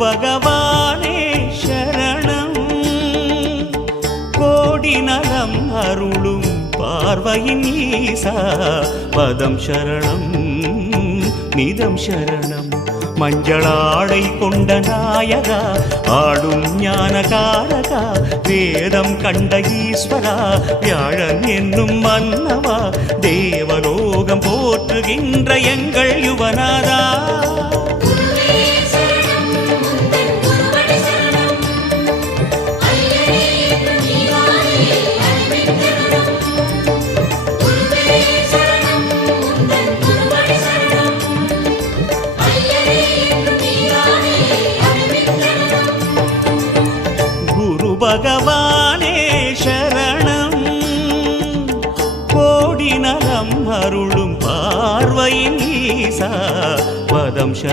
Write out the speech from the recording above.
பகவானே சரணம் கோடி நலம் அருளும் பார்வையின் ஈசா பதம் சரணம் நிதம் சரணம் மஞ்சளாடை கொண்ட நாயகா ஆடும் ஞானகாரகா வேதம் கண்ட ஈஸ்வரா வியாழன் என்னும் மன்னவா தேவலோகம் போற்றுகின்ற எங்கள் யுவனாதா பகவானே சரணம் கோடி நலம் அருளும் பார்வையின் ஈசா பதம் சரணம்